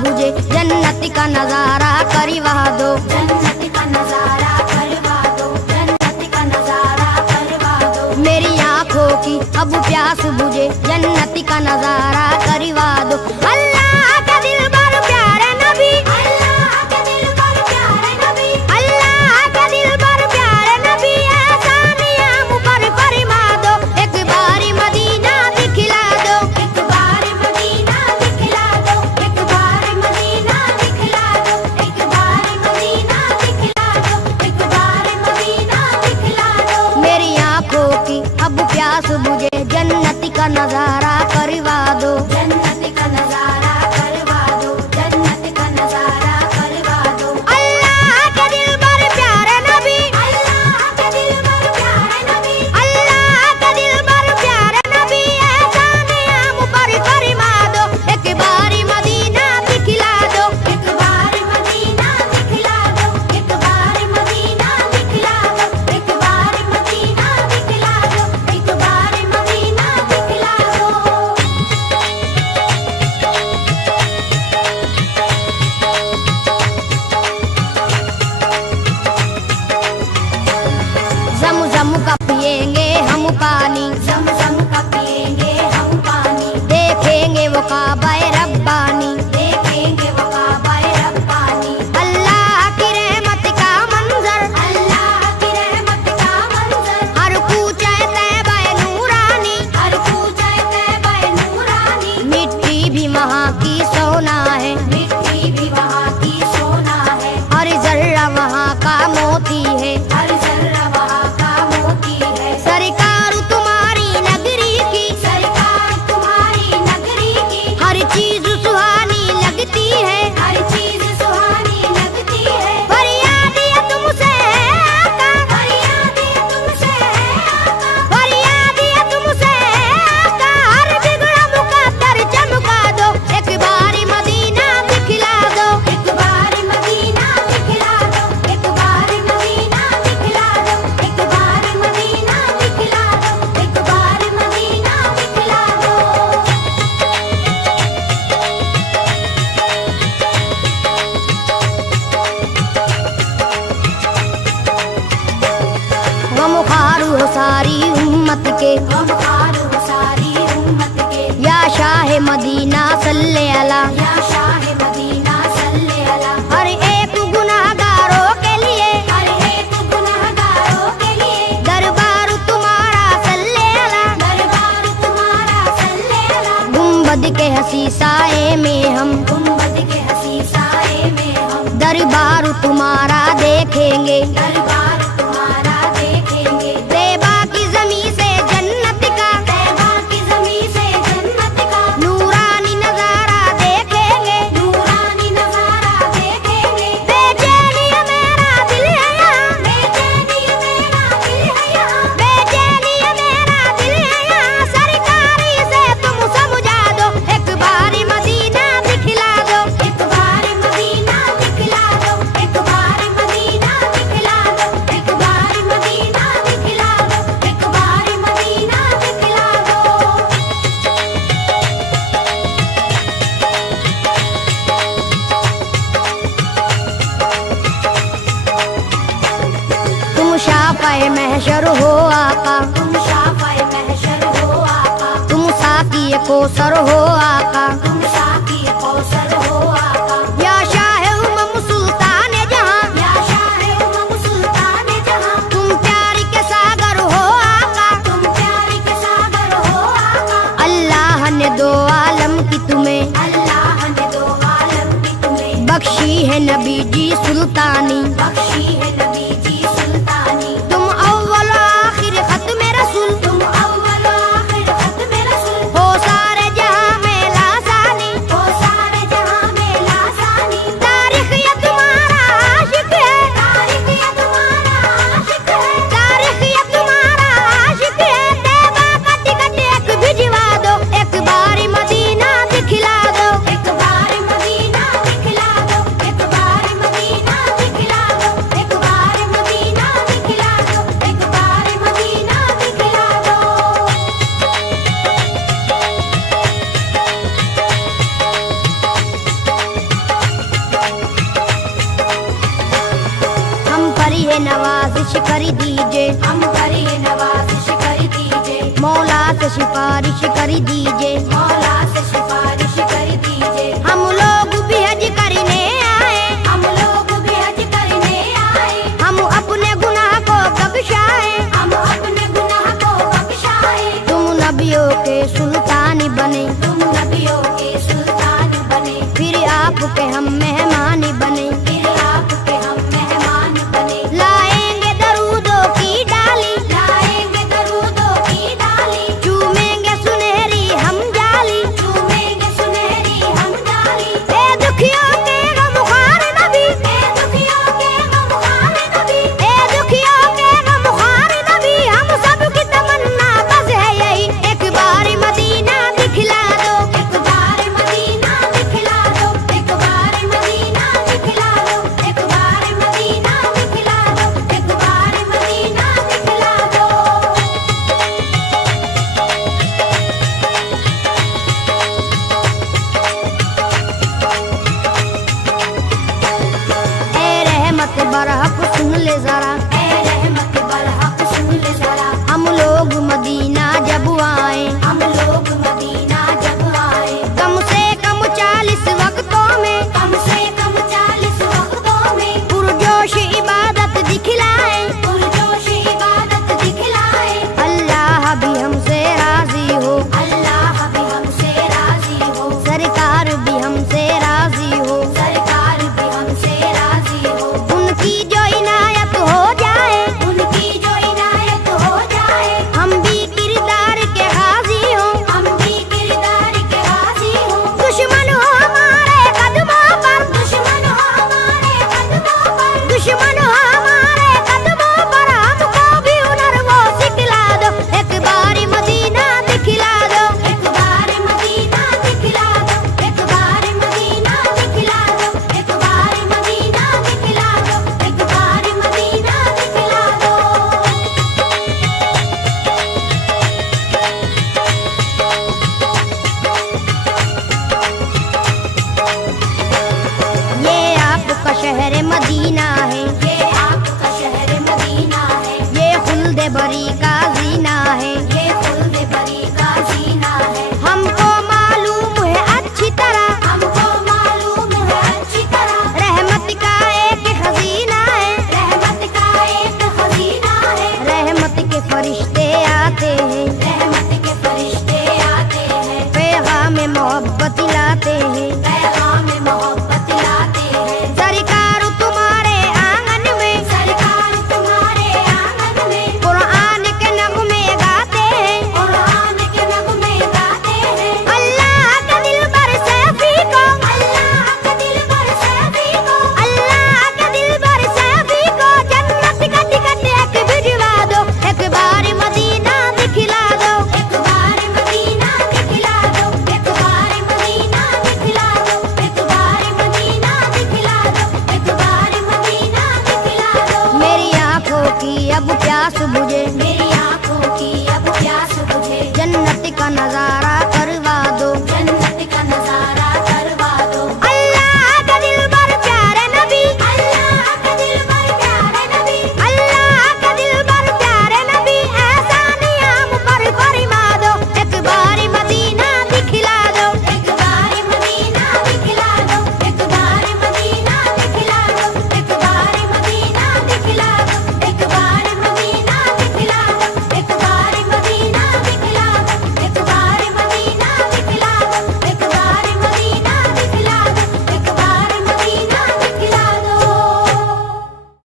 बुझे जन्नत का नजारा करवा दो, जन्नत का नजारा करवा दो, जन्नत का नजारा करवा दो। मेरी आंखों की अब प्यास बुझे जन्नत का नजारा करवा दो। अल्लाह का दिल पर प्यारे नबी, अल्लाह के दिल पर प्यारे नबी, अल्लाह का दिल पर प्यारे नबी, एहसानियां मुझ पर फरमा दो। एक बारी मदीना दिखला दो, एक बार मदीना दिखला दो, एक बार मदीना दिखला दो, एक बार मदीना दिखला दो, एक बार मदीना दिखला दो। मेरी आंखों की अब प्यास बुझे जन्नत का नजारा करवा दो। जन्नत का नजारा करवा दो, जन्नत का नजारा करवा दो। अल्लाह के दिल पर प्यारे नबी, अल्लाह के दिल पर प्यारे नबी, अल्लाह के दिल पर प्यारे नबी, एहसानियां मुझ पर फरमा दो। एक बारी मदीना दिखला दो, एक बार मदीना दिखला दो, एक बार मदीना दिखला दो, एक बार मदीना दिखला दो, एक बार मदीना दिखला दो। ज़म-ज़म का पिएंगे हम पानी, ज़म-ज़म का पिएंगे हम पानी, देखेंगे वो काबा रब्बानी। देखेंगे वो काबा रब्बानी। अल्लाह की रहमत का मंजर, अल्लाह की रहमत का मंजर, हर कूचे तैबा नूरानी। हर कूचे तैबा नूरानी। मिट्टी भी वहाँ की सोना है, मिट्टी भी वहाँ की सोना है, हर जर्रा वहाँ का मोती है। हर जर्रा वहाँ का मोती है। सरकार तुम्हारी नगरी की, सरकार तुम्हारी नगरी की, हर चीज सुहानी लगती है। हर चीज सुहानी लगती है। फरियाद ये तुमसे है आका, फरियाद ये तुमसे है आका, फरियाद ये तुमसे है आका, हर बिगड़ा मुकद्दर चमका दो। एक बारी मदीना दिखला दो, एक बार मदीना दिखला दो, एक बार मदीना दिखला दो, एक बार मदीना दिखला दो, एक बार मदीना दिखला दो। गमख्वार हो सारी उम्मत के, गमख्वार हो सारी उम्मत के, या शाह मदीना सल्ले अला। या शाह मदीना सल्ले अला। हर एक गुनाहगारों के लिए हर एक गुनहगारों के लिए दरबार तुम्हारा सल्ले अला। दरबार तुम्हारा सल्ले अला। गुंबद के हसी साए में हम, गुंबद के हसी साए में हम, दरबार तुम्हारा देखेंगे। दरबार तुम्हारा देखेंगे। तैबा की ज़मीं से जन्नत का, तैबा की ज़मीं से जन्नत का नूरानी नजारा देखेंगे। नूरानी नजारा देखेंगे। बेचैनी है मेरा दिल है यहाँ, बेचैनी मेरा दिल है यहाँ, बेचैनी है मेरा दिल है यहाँ, सरकारी से तुम समझा दो। एक बारी मदीना दिखला दो, एक बार मदीना दिखला दो, एक बार मदीना दिखला दो, एक बार मदीना दिखला दो, एक बार मदीना दिखला दो। तुम शाफ़े महशर हो आका, तुम शाफ़े महशर हो आका, तुम साकी कौसर हो आका। तुम साकी कौसर हो आका, या शाह उमम सुल्तान जहां, या शाह उमम सुल्तान जहां, तुम प्यार के सागर हो आका। तुम प्यार के सागर हो आका। अल्लाह ने दो आलम की तुम्हें, अल्लाह ने दो आलम की तुम्हें बख्शी है नबी जी सुल्तानी। बख्शी है नबी जी सुल्तानी। तुम अव्वल आखिर खत्म रसूल, तुम अव्वल आखिर खत्म रसूल हो सारे जहां में लासा नवाजिश कर दीजिए, हम पर ये नवाजिश कर दीजिए, मौला से सिफारिश कर दीजिए। मौला से सिफारिश कर दीजिए। हम लोग भी हज करने आए, हम लोग भी हज करने आए, हम अपने गुनाह को बख्शाए। हम अपने गुनाह को बख्शाए। तुम नबियों के सुल्तान बने, तुम नबियों के सुल्तान बने, फिर आपके हम मेहमान बने। फिर आपके हम मेहमान बने। लाएंगे दरूदों की डाली, लाएंगे दरूदों की डाली, चूमेंगे सुनहरी हम जाली। चूमेंगे सुनहरी हम डाली। ए दुखियों के गमख्वार नबी, ए दुखियों के गमख्वार नबी, ए दुखियों के गमख्वार नबी, हम सबकी तमन्ना बस है यही, एक बार मदीना दिखला दो। एक बार मदीना दिखला दो, एक बार मदीना दिखला दो, एक बार मदीना दिखला दो, एक बार मदीना दिखला दो। ए रहमत बरहक सुन ले जरा, ऐ रहमत बरहक सुन ले जरा, हम लोग मदीना जब आए, हम लोग मदीना जब आए, कम से कम 40 वक्तों में कम से कम 40 वक्तों में पुरजोश इबादत दिखलाए। पुरजोश इबादत दिखलाए। अल्लाह भी हमसे राजी हो, अल्लाह भी हमसे राजी हो, सरकार भी हमसे राजी हो, सरकार भी हमसे राजी हो, उनकी जो इनायत हो जाए, उनकी जो इनायत हो जाए, हम भी किरदार के गाजी हो। हम भी किरदार के गाजी हो। दुश्मन हो हमारे कदमों पर, दुश्मन हो हमारे कदमों पर, दुश्मन हो हमारे कदमों पर, हमको भी हुनर वो सिखला दो। एक बार मदीना दिखला दो, एक बार मदीना दिखला दो, एक बार मदीना दिखला दो, एक बार मदीना दिखला दो, एक बार मदीना दिखला दो। ये आपका शहर मदीना है, ये आपका शहर मदीना है, ये खुल्द बरी का जीना है। ये खुल्द बरी का जीना है। हमको मालूम है अच्छी तरह, हमको मालूम है अच्छी तरह, रहमत का एक खजीना है। रहमत का एक खजीना है। रहमत के फरिश्ते आते हैं, रहमत के फरिश्ते आते हैं, पैगाम मोहब्बत लाते हैं। पैगाम